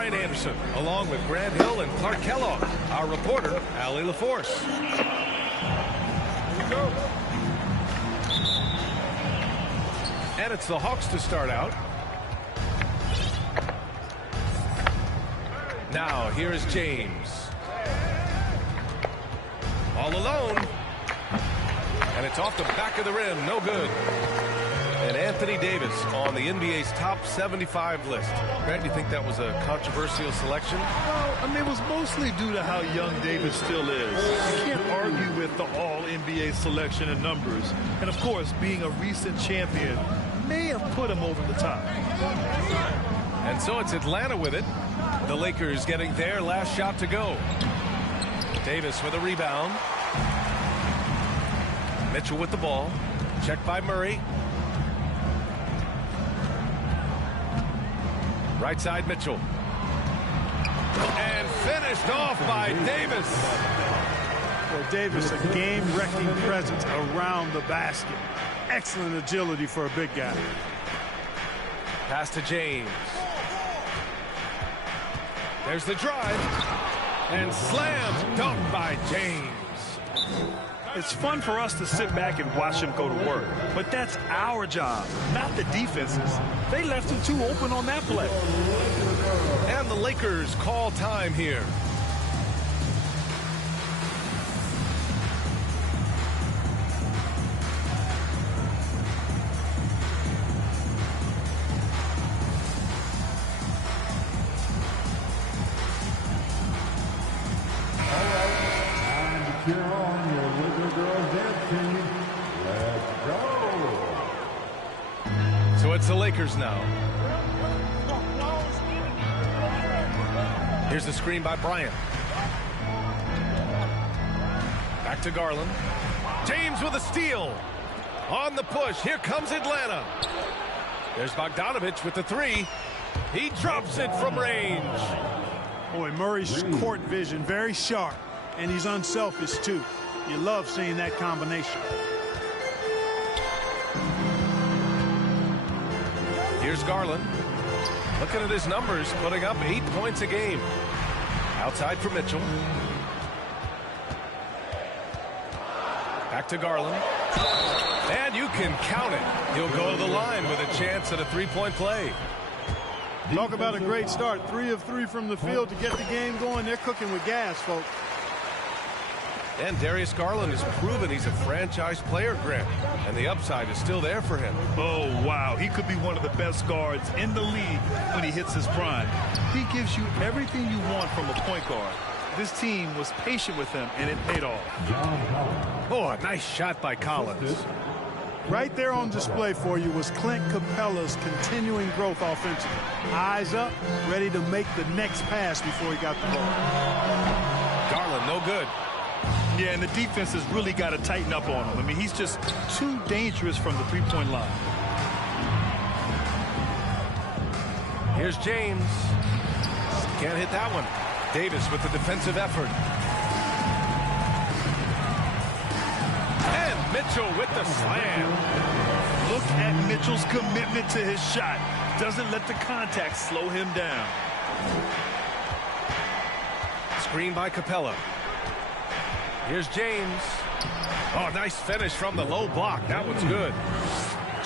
Brian Anderson, along with Grant Hill and Clark Kellogg. Our reporter, Allie LaForce. And it's the Hawks to start out. Now, here is James. All alone. And it's off the back of the rim. No good. And Anthony Davis on the NBA's top 75 list. Grant, do you think that was a controversial selection? Well, I mean, it was mostly due to how young Davis still is. You can't argue with the all-NBA selection and numbers. And, of course, being a recent champion may have put him over the top. And so it's Atlanta with it. The Lakers getting their last shot to go. Davis with a rebound. Mitchell with the ball. Checked by Murray. Right side, Mitchell. And finished off by Davis. Well, Davis, a game-wrecking presence around the basket. Excellent agility for a big guy. Pass to James. There's the drive. And slam dunk by James. It's fun for us to sit back and watch him go to work. But that's our job, not the defense's. They left him too open on that play. And the Lakers call time here. So it's the Lakers now. Here's the screen by Bryant. Back to Garland. James with a steal. On the push. Here comes Atlanta. There's Bogdanovich with the three. He drops it from range. Boy, Murray's court vision very sharp, and he's unselfish too. You love seeing that combination. Here's Garland. Looking at his numbers, putting up 8 points a game. Outside for Mitchell. Back to Garland. And you can count it. He'll go to the line with a chance at a three-point play. Talk about a great start. 3 of 3 from the field to get the game going. They're cooking with gas, folks. And Darius Garland has proven he's a franchise player, Grant. And the upside is still there for him. Oh, wow. He could be one of the best guards in the league when he hits his prime. He gives you everything you want from a point guard. This team was patient with him, and it paid off. Oh, a nice shot by Collins. Right there on display for you was Clint Capella's continuing growth offensively. Eyes up, ready to make the next pass before he got the ball. Garland, no good. Yeah, and the defense has really got to tighten up on him. I mean, he's just too dangerous from the three-point line. Here's James. Can't hit that one. Davis with the defensive effort. And Mitchell with the slam. Look at Mitchell's commitment to his shot. Doesn't let the contact slow him down. Screen by Capella. Here's James. Oh, nice finish from the low block. That one's good.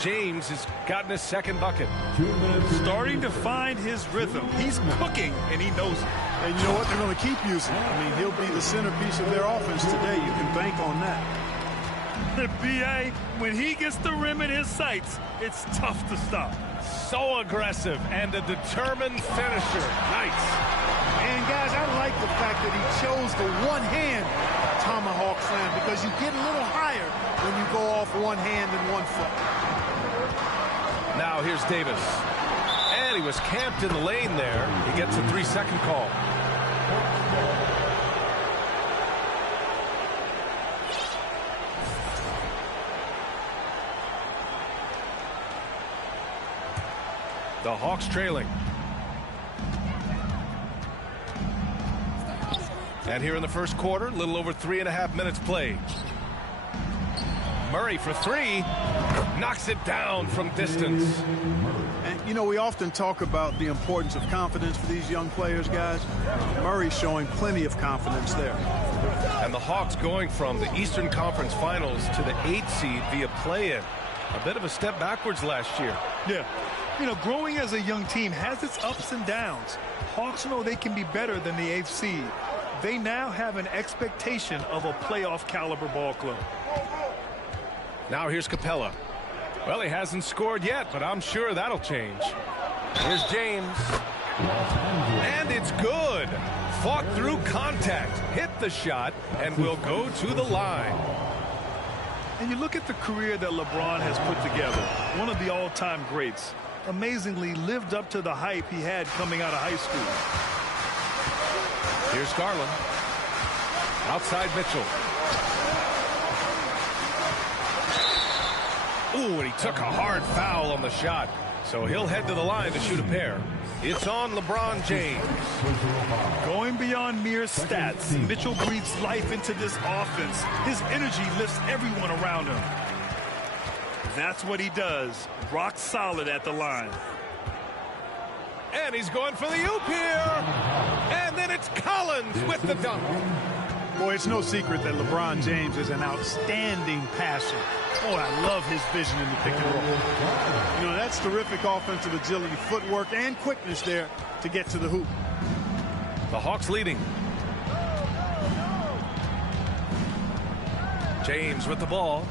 James has gotten his second bucket. Starting to find his rhythm. He's cooking, and he knows it. And you know what? They're going to keep using him. I mean, he'll be the centerpiece of their offense today. You can bank on that. The B.A., when he gets the rim in his sights, it's tough to stop. So aggressive and a determined finisher. Nice. And, guys, I like the fact that he chose the one-hand tomahawk slam because you get a little higher when you go off one hand and 1 foot. Now here's Davis. And he was camped in the lane there. He gets a 3-second call. The Hawks trailing. And here in the first quarter, a little over 3.5 minutes played. Murray for 3. Knocks it down from distance. And, you know, we often talk about the importance of confidence for these young players, guys. Murray's showing plenty of confidence there. And the Hawks going from the Eastern Conference Finals to the 8th seed via play-in. A bit of a step backwards last year. Yeah. You know, growing as a young team has its ups and downs. Hawks know they can be better than the 8th seed. They now have an expectation of a playoff caliber ball club. Now here's Capella. Well, he hasn't scored yet, but I'm sure that'll change. Here's James. And it's good. Fought through contact, hit the shot, and will go to the line. And you look at the career that LeBron has put together, one of the all-time greats. Amazingly lived up to the hype he had coming out of high school. Here's Garland. Outside Mitchell. Ooh, and he took a hard foul on the shot. So he'll head to the line to shoot a pair. It's on LeBron James. Going beyond mere stats, Mitchell breathes life into this offense. His energy lifts everyone around him. That's what he does. Rock solid at the line. And he's going for the oop here. And then it's Collins with the dunk. Boy, it's no secret that LeBron James is an outstanding passer. Boy, I love his vision in the pick and roll. You know, that's terrific offensive agility, footwork, and quickness there to get to the hoop. The Hawks leading. James with the ball.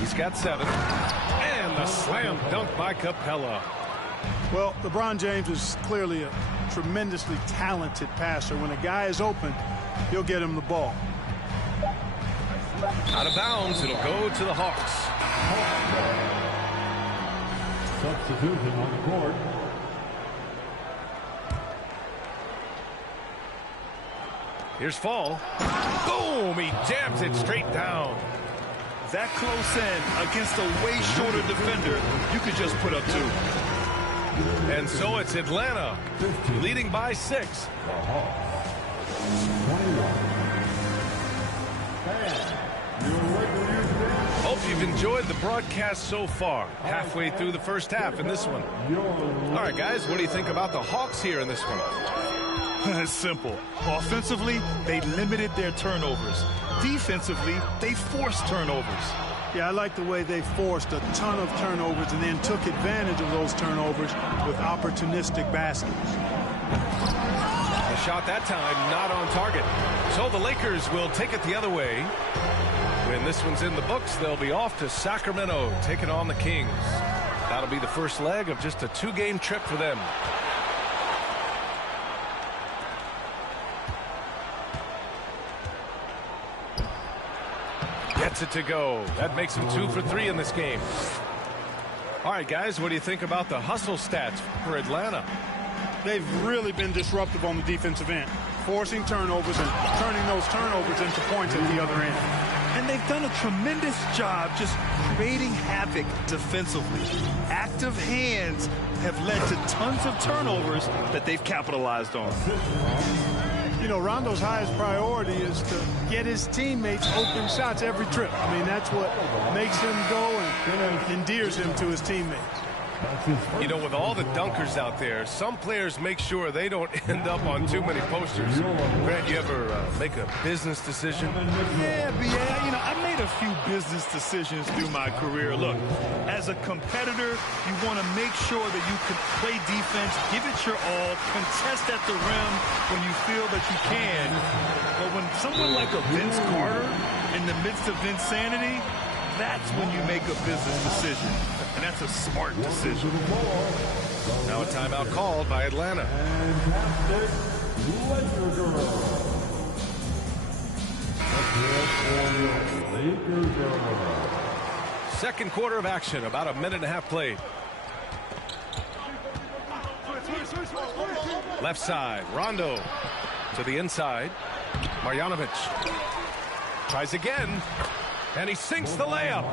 He's got 7. And the slam dunk by Capella. Well, LeBron James is clearly a tremendously talented passer. When a guy is open, he'll get him the ball. Out of bounds, it'll go to the Hawks. Substitution on the court. Here's Fall. Boom! He jams it straight down. That close in against a way shorter defender, you could just put up 2. And so it's Atlanta leading by 6. 21. Hope you've enjoyed the broadcast so far. Halfway through the first half in this one. All right, guys, what do you think about the Hawks here in this one? It's simple. Offensively, they limited their turnovers. Defensively, they forced turnovers. Yeah, I like the way they forced a ton of turnovers and then took advantage of those turnovers with opportunistic baskets. A shot that time not on target. So the Lakers will take it the other way. When this one's in the books, they'll be off to Sacramento taking on the Kings. That'll be the first leg of just a 2-game trip for them. Gets it to go. That makes him 2 for 3 in this game. All right, guys, what do you think about the hustle stats for Atlanta? They've really been disruptive on the defensive end, forcing turnovers and turning those turnovers into points at the other end. And they've done a tremendous job just creating havoc defensively. Active hands have led to tons of turnovers that they've capitalized on. You know, Rondo's highest priority is to get his teammates open shots every trip. I mean, that's what makes him go and endears him to his teammates. You know, with all the dunkers out there, some players make sure they don't end up on too many posters. Grant, you ever make a business decision? Yeah, you know, I made a few business decisions through my career. Look, as a competitor, you want to make sure that you can play defense, give it your all, contest at the rim when you feel that you can. But when someone like a Vince Carter in the midst of insanity, that's when you make a business decision. And that's a smart decision. Now a timeout called by Atlanta. Second quarter of action, about a minute and a half played. Left side, Rondo to the inside. Marjanovic tries again, and he sinks the layup.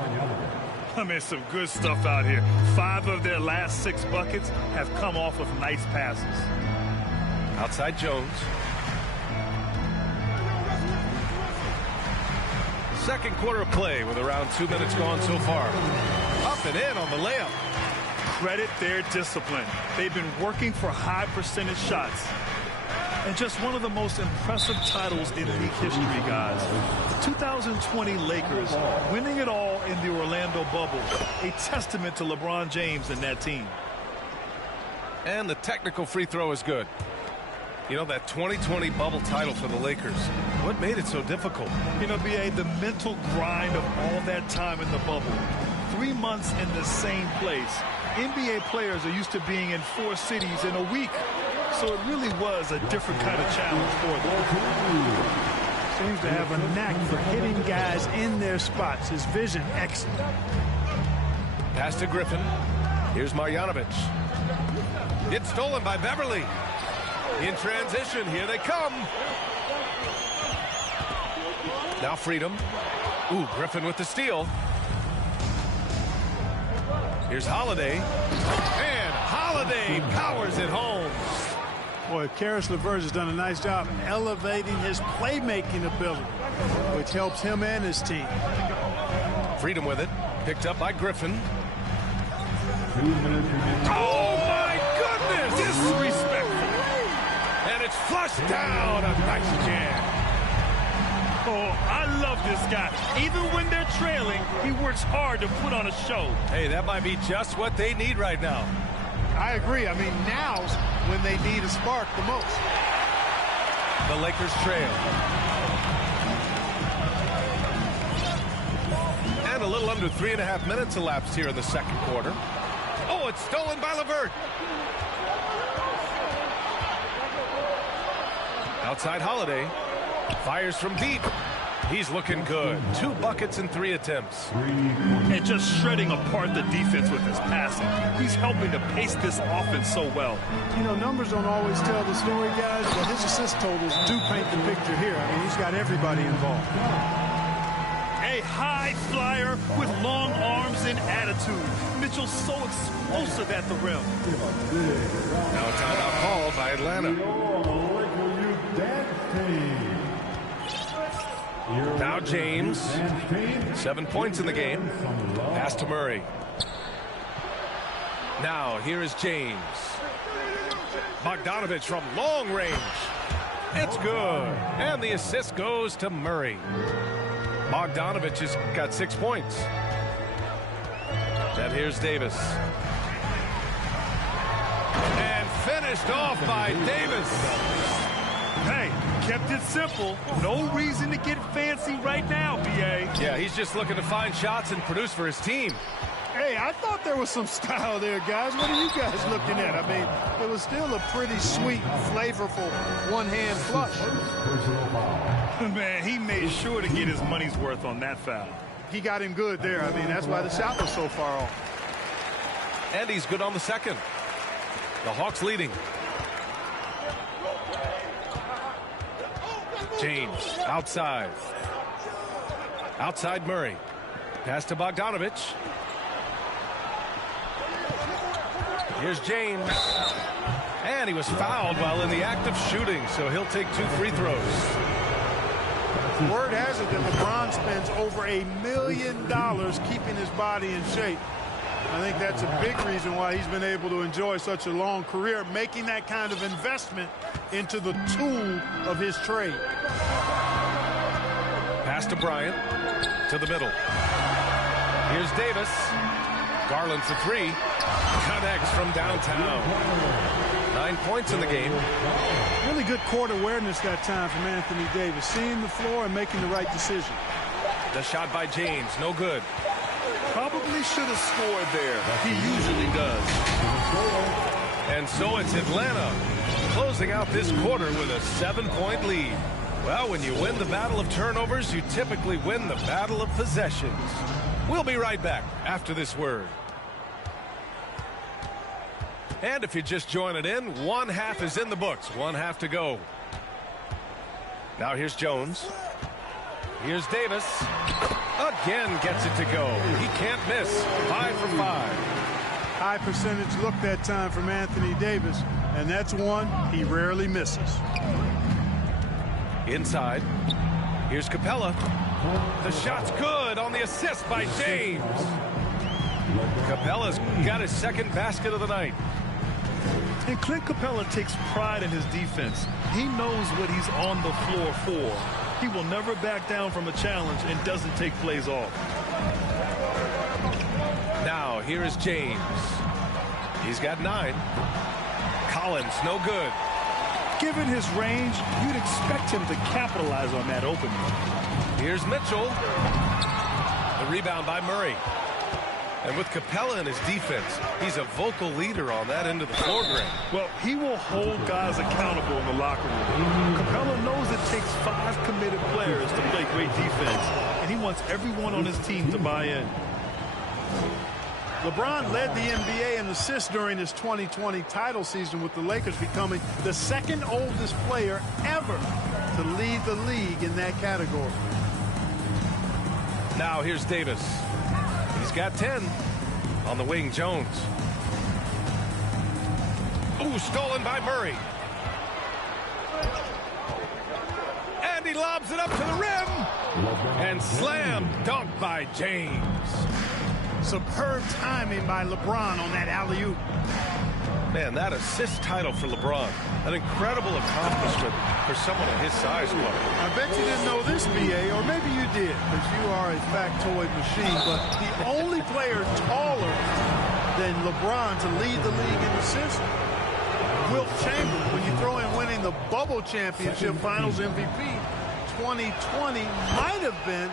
I mean, some good stuff out here. 5 of their last 6 buckets have come off of nice passes. Outside Jones. Second quarter of play with around 2 minutes gone so far. Up and in on the layup. credit their discipline. They've been working for high percentage shots. And just one of the most impressive titles in league history, guys. The 2020 Lakers winning it all in the Orlando bubble. A testament to LeBron James and that team. And the technical free throw is good. You know, that 2020 bubble title for the Lakers, what made it so difficult? You know, B.A., the mental grind of all that time in the bubble. 3 months in the same place. NBA players are used to being in 4 cities in a week. So it really was a different kind of challenge for them. Seems to have a knack for hitting guys in their spots. His vision, excellent. Pass to Griffin. Here's Marjanovic. It's stolen by Beverly. In transition, here they come. Now Freedom. Ooh, Griffin with the steal. Here's Holiday. And Holiday powers it home. Boy, Karis LeVert has done a nice job elevating his playmaking ability, which helps him and his team. Freedom with it. Picked up by Griffin. 2 minutes remaining. Oh, my goodness! Disrespectful. And it's flushed down. A nice jam. Oh, I love this guy. Even when they're trailing, he works hard to put on a show. Hey, that might be just what they need right now. I agree. I mean, now's when they need a spark the most. The Lakers trail. And a little under 3.5 minutes elapsed here in the second quarter. Oh, it's stolen by LeVert. Outside Holiday. Fires from deep. He's looking good. 2 buckets in 3 attempts. And just shredding apart the defense with his passing. He's helping to pace this offense so well. You know, numbers don't always tell the story, guys, but his assist totals do paint the picture here. I mean, he's got everybody involved. A high flyer with long arms and attitude. Mitchell's so explosive at the rim. Now a timeout called by Atlanta. Now James, 7 points in the game. Pass to Murray. Now here is James. Bogdanovich from long range. It's good. And the assist goes to Murray. Bogdanovich has got 6 points. And here's Davis. And finished off by Davis. Hey, kept it simple. No reason to get fancy right now, B.A. Yeah, he's just looking to find shots and produce for his team. Hey, I thought there was some style there, guys. What are you guys looking at? I mean, it was still a pretty sweet, flavorful one-hand flush. Man, he made sure to get his money's worth on that foul. He got him good there. I mean, that's why the shot was so far off. And he's good on the second. The Hawks leading. James outside. Outside Murray. Pass to Bogdanovich. Here's James. And he was fouled while in the act of shooting, so he'll take 2 free throws. Word has it that LeBron spends over $1 million keeping his body in shape. I think that's a big reason why he's been able to enjoy such a long career, making that kind of investment into the tool of his trade. Pass to Bryant. To the middle. Here's Davis. Garland for 3. Connects from downtown. 9 points in the game. Really good court awareness that time from Anthony Davis. Seeing the floor and making the right decision. The shot by James. No good. Probably should have scored there. He usually does. And so it's Atlanta closing out this quarter with a 7-point lead. Well, when you win the battle of turnovers, you typically win the battle of possessions. We'll be right back after this word. And if you're just joining in, 1 half is in the books. 1 half to go. Now here's Jones. Here's Davis. Again gets it to go. He can't miss. 5 for 5. High percentage look that time from Anthony Davis, and that's one he rarely misses. Inside. Here's Capella. The shot's good on the assist by James. Capella's got his second basket of the night. And Clint Capella takes pride in his defense. He knows what he's on the floor for. He will never back down from a challenge and doesn't take plays off. Now, here is James. He's got 9. Collins, no good. Given his range, you'd expect him to capitalize on that opening. Here's Mitchell. The rebound by Murray. And with Capella in his defense, he's a vocal leader on that end of the floor, Grant. Well, he will hold guys accountable in the locker room. Capella knows it takes 5 committed players to play great defense, and he wants everyone on his team to buy in. LeBron led the NBA in assists during his 2020 title season, with the Lakers becoming the second oldest player ever to lead the league in that category. Now here's Davis. He's got 10. On the wing, Jones. Ooh, stolen by Murray. And he lobs it up to the rim. And slam dunk by James. Superb timing by LeBron on that alley-oop. Man, that assist title for LeBron. An incredible accomplishment for someone of his size, Clark. I bet you didn't know this, BA, or maybe you did, because you are a factoid machine, but the only player taller than LeBron to lead the league in assists, Wilt Chamberlain. When you throw in winning the Bubble Championship Finals MVP, 2020 might have been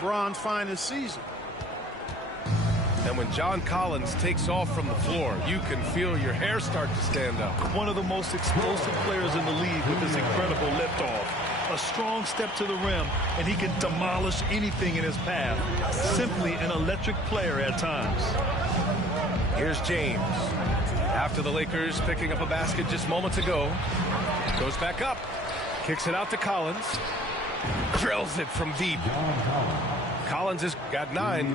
LeBron's finest season. And when John Collins takes off from the floor, you can feel your hair start to stand up. One of the most explosive players in the league with his incredible liftoff. A strong step to the rim, and he can demolish anything in his path. Simply an electric player at times. Here's James. After the Lakers picking up a basket just moments ago. Goes back up. Kicks it out to Collins. Drills it from deep. Collins has got 9.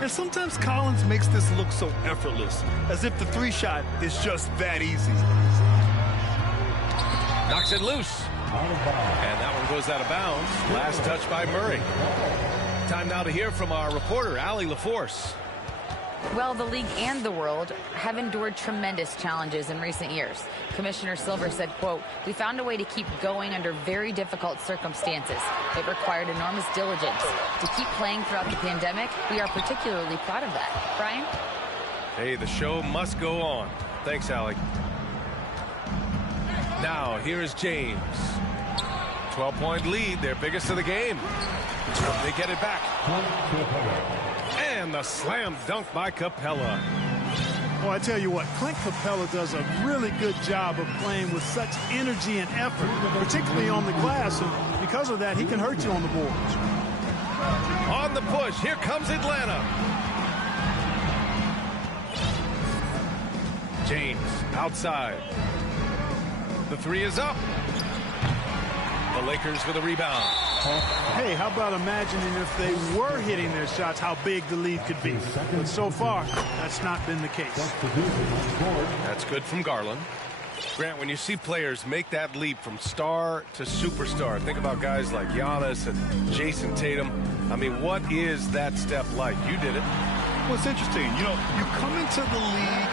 And sometimes Collins makes this look so effortless, as if the 3-shot is just that easy. Knocks it loose. And that one goes out of bounds. Last touch by Murray. Time now to hear from our reporter, Allie LaForce. Well, the league and the world have endured tremendous challenges in recent years. Commissioner Silver said, quote, "We found a way to keep going under very difficult circumstances. It required enormous diligence. To keep playing throughout the pandemic, we are particularly proud of that." Brian? Hey, the show must go on. Thanks, Allie. Now, here is James. 12-point lead, their biggest of the game. They get it back. And the slam dunk by Capella. Well, I tell you what, Clint Capella does a really good job of playing with such energy and effort, particularly on the glass, and because of that, he can hurt you on the boards. On the push, here comes Atlanta. James, outside. The 3 is up. The Lakers with a rebound. Hey, how about imagining if they were hitting their shots, how big the lead could be. But so far, that's not been the case. That's good from Garland. Grant, when you see players make that leap from star to superstar, think about guys like Giannis and Jason Tatum. I mean, what is that step like? You did it. Well, it's interesting. You know, you come into the league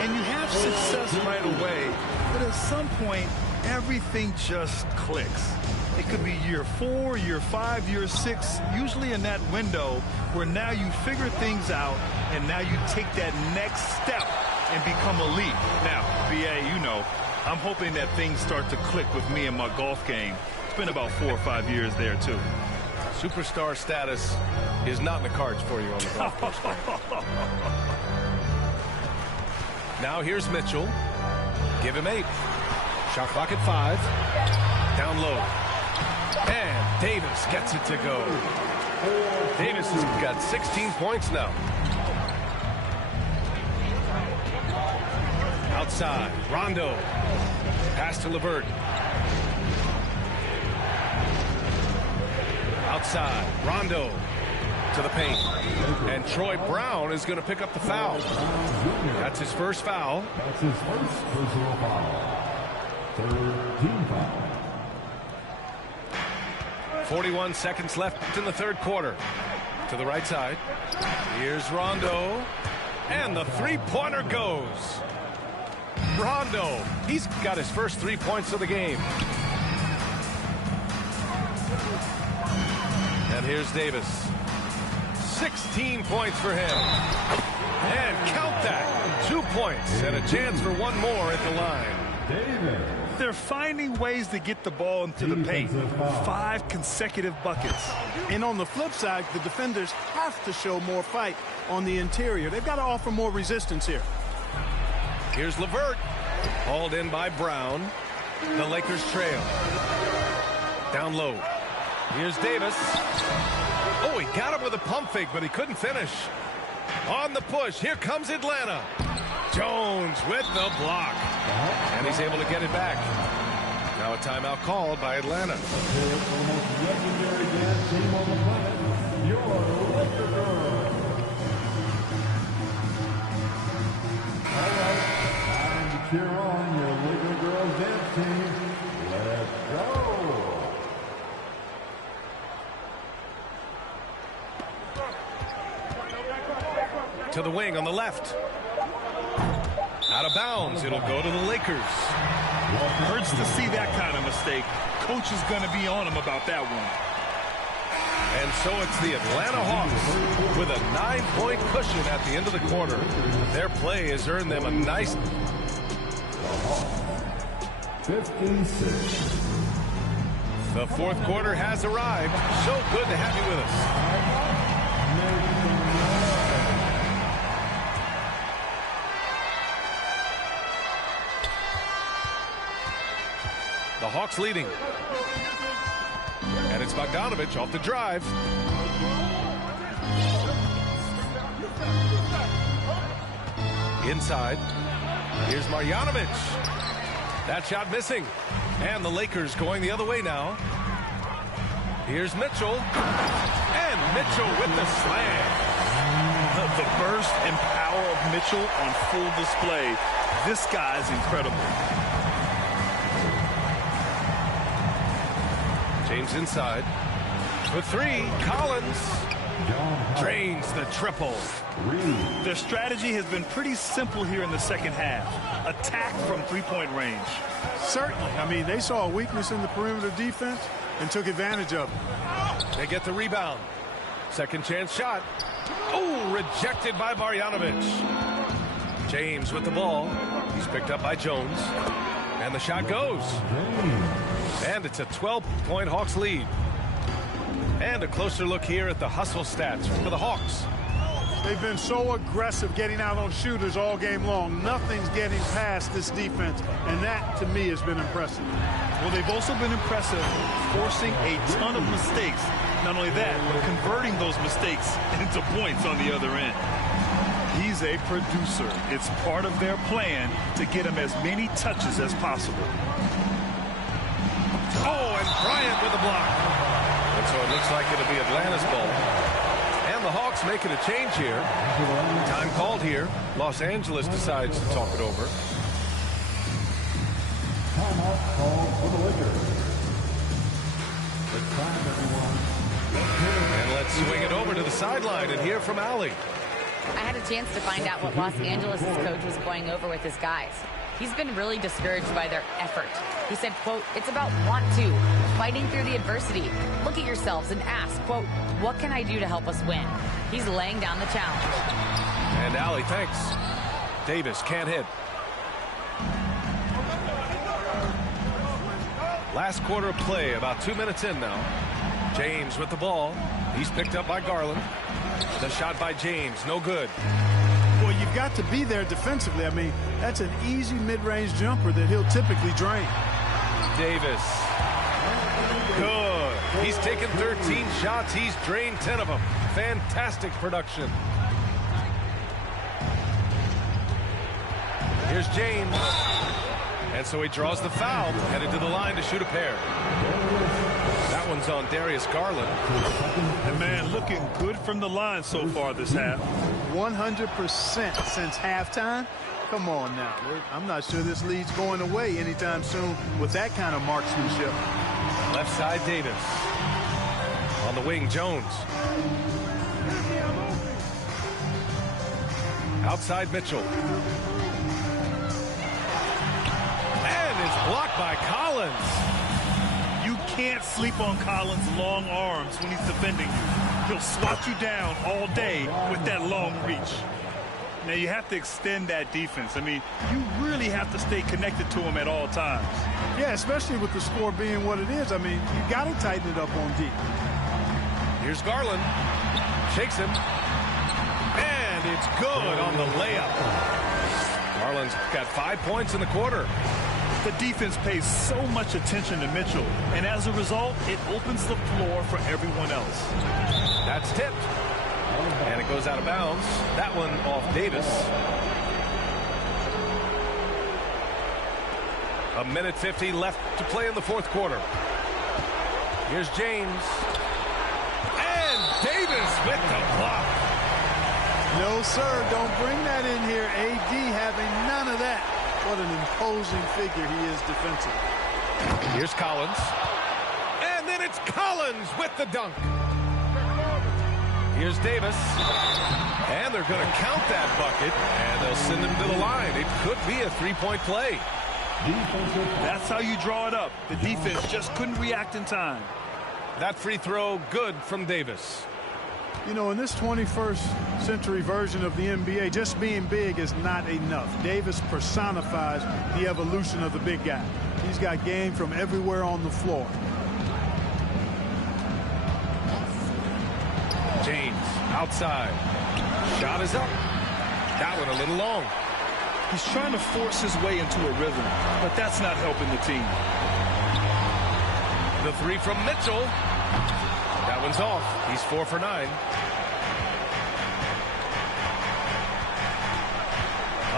and you have success right away, but at some point, everything just clicks. It could be year 4, year 5, year 6, usually in that window where now you figure things out and now you take that next step and become elite. Now, BA, you know, I'm hoping that things start to click with me in my golf game. It's been about 4 or 5 years there, too. Superstar status is not in the cards for you on the golf course. Now here's Mitchell. Give him 8. Shot clock at 5. Down low. And Davis gets it to go. Davis has got 16 points now. Outside, Rondo. Pass to LeVert. Outside, Rondo to the paint. And Troy Brown is going to pick up the foul. That's his first foul. That's his first personal foul. 3rd team foul. 41 seconds left in the 3rd quarter. To the right side. Here's Rondo. And the three-pointer goes. Rondo, he's got his first 3 points of the game. And here's Davis. 16 points for him. And count that. 2 points and a chance for one more at the line. They're finding ways to get the ball into the paint. 5 consecutive buckets. And on the flip side, the defenders have to show more fight on the interior. They've got to offer more resistance here. Here's LeVert. Hauled in by Brown. The Lakers trail. Down low. Here's Davis. Oh, he got him with a pump fake, but he couldn't finish. On the push, here comes Atlanta. Jones with the block. And he's able to get it back. Now a timeout called by Atlanta. Cheer on your Laker girls dance team. Let's go. To the wing on the left. Out of bounds. It'll go to the Lakers. Hurts to see that kind of mistake. Coach is going to be on him about that one. And so it's the Atlanta Hawks with a 9-point cushion at the end of the quarter. Their play has earned them a nice 56. The fourth quarter has arrived. So good to have you with us. The Hawks leading. And it's Bogdanovich off the drive. Inside. Here's Marjanovic. That shot missing. And the Lakers going the other way now. Here's Mitchell. And Mitchell with the slam. The burst and power of Mitchell on full display. This guy's incredible. James inside. For three, Collins drains the triple. Their strategy has been pretty simple here in the second half. Attack from three-point range. Certainly. I mean, they saw a weakness in the perimeter defense and took advantage of it. They get the rebound. Second chance shot. Oh, rejected by Marjanovic. James with the ball. He's picked up by Jones. And the shot goes. And it's a 12-point Hawks lead. And a closer look here at the hustle stats for the Hawks. They've been so aggressive getting out on shooters all game long. Nothing's getting past this defense, and that, to me, has been impressive. Well, they've also been impressive forcing a ton of mistakes. Not only that, but converting those mistakes into points on the other end. He's a producer. It's part of their plan to get him as many touches as possible. Oh, and Bryant with the block. And so it looks like it'll be Atlanta's ball. And the Hawks making a change here. Time called here. Los Angeles decides to talk it over. Timeout called for the Lakers. It's time, everyone. And let's swing it over to the sideline and hear from Allie. I had a chance to find out what Los Angeles' coach was going over with his guys. He's been really discouraged by their effort. He said, quote, it's about want to, fighting through the adversity. Look at yourselves and ask, quote, what can I do to help us win? He's laying down the challenge. And Allie, thanks. Davis can't hit. Last quarter of play, about 2 minutes in now. James with the ball. He's picked up by Garland. The shot by James, no good. Well, you've got to be there defensively. I mean, that's an easy mid-range jumper that he'll typically drain. Davis. Good. He's taken 13 shots. He's drained 10 of them. Fantastic production. Here's James. And so he draws the foul, headed to the line to shoot a pair. That one's on Darius Garland. And man, looking good from the line so far this half. 100% since halftime. Come on now. I'm not sure this lead's going away anytime soon with that kind of marksmanship. Left side Davis. On the wing, Jones. Outside Mitchell. And it's blocked by Collins. You can't sleep on Collins' long arms when he's defending you. He'll swat you down all day with that long reach. Now, you have to extend that defense. I mean, you really have to stay connected to him at all times. Yeah, especially with the score being what it is. I mean, you got to tighten it up on D. Here's Garland. Shakes him. And it's good on the layup. Garland's got 5 points in the quarter. The defense pays so much attention to Mitchell, and as a result, it opens the floor for everyone else. That's tipped. And it goes out of bounds. That one off Davis. A minute 50 left to play in the fourth quarter. Here's James. And Davis with the block. No, sir, don't bring that in here. AD having none of that. What an imposing figure he is defensively. Here's Collins. And then it's Collins with the dunk. Here's Davis. And they're going to count that bucket, and they'll send him to the line. It could be a three-point play. That's how you draw it up. The defense just couldn't react in time. That free throw good from Davis. You know, in this 21st century version of the NBA, just being big is not enough. Davis personifies the evolution of the big guy. He's got game from everywhere on the floor. James outside. Shot is up. That one a little long. He's trying to force his way into a rhythm, but that's not helping the team. The three from Mitchell. That one's off. He's 4 for 9.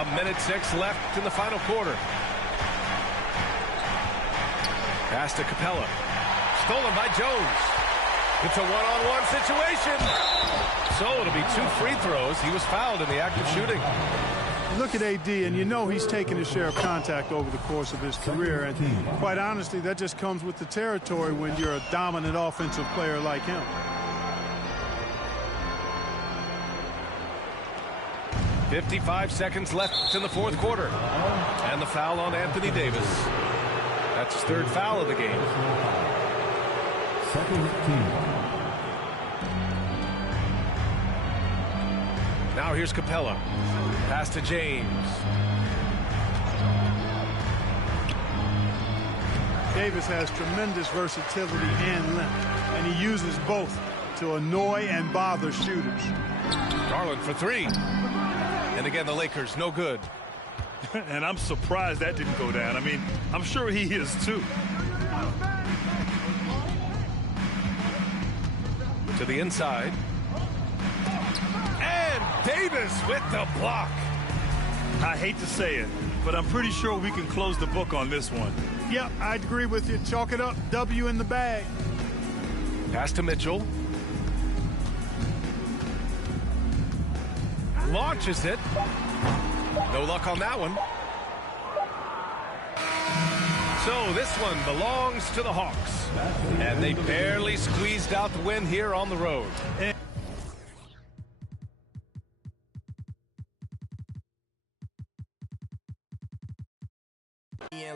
A minute 6 left in the final quarter. Pass to Capella. Stolen by Jones. It's a one-on-one situation. So it'll be 2 free throws. He was fouled in the act of shooting. Look at AD, and you know he's taken his share of contact over the course of his career. And quite honestly, that just comes with the territory when you're a dominant offensive player like him. .55 seconds left in the fourth quarter. And the foul on Anthony Davis. That's his 3rd foul of the game. Second team. Now here's Capella. Pass to James. Davis has tremendous versatility and length, and he uses both to annoy and bother shooters. Garland for 3. And again, the Lakers, no good. And I'm surprised that didn't go down. I mean, I'm sure he is too. To the inside. And Davis with the block. I hate to say it, but I'm pretty sure we can close the book on this one. Yep, I'd agree with you. Chalk it up. W in the bag. Pass to Mitchell. Launches it. No luck on that one. So this one belongs to the Hawks. And they barely squeezed out the win here on the road. And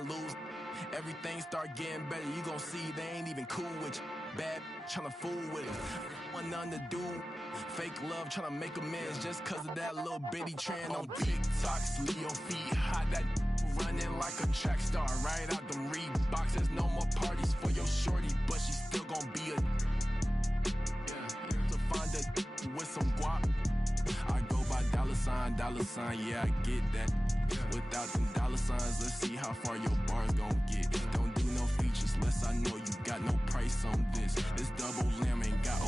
lose. Everything start getting better. You gon' see they ain't even cool with you. Bad tryna fool with it. One nothing to do. Fake love tryna make amends just cause of that little bitty trend on TikTok. Leave your feet hot. That running like a track star. Right out them Reeboks. There's no more parties for your shorty, but she still gon' be a to find a with some guap. I go by dollar sign, yeah, I get that. Without them dollar signs, let's see how far your bars gon' get. Don't do no features, less I know you got no price on this. This double lamb ain't got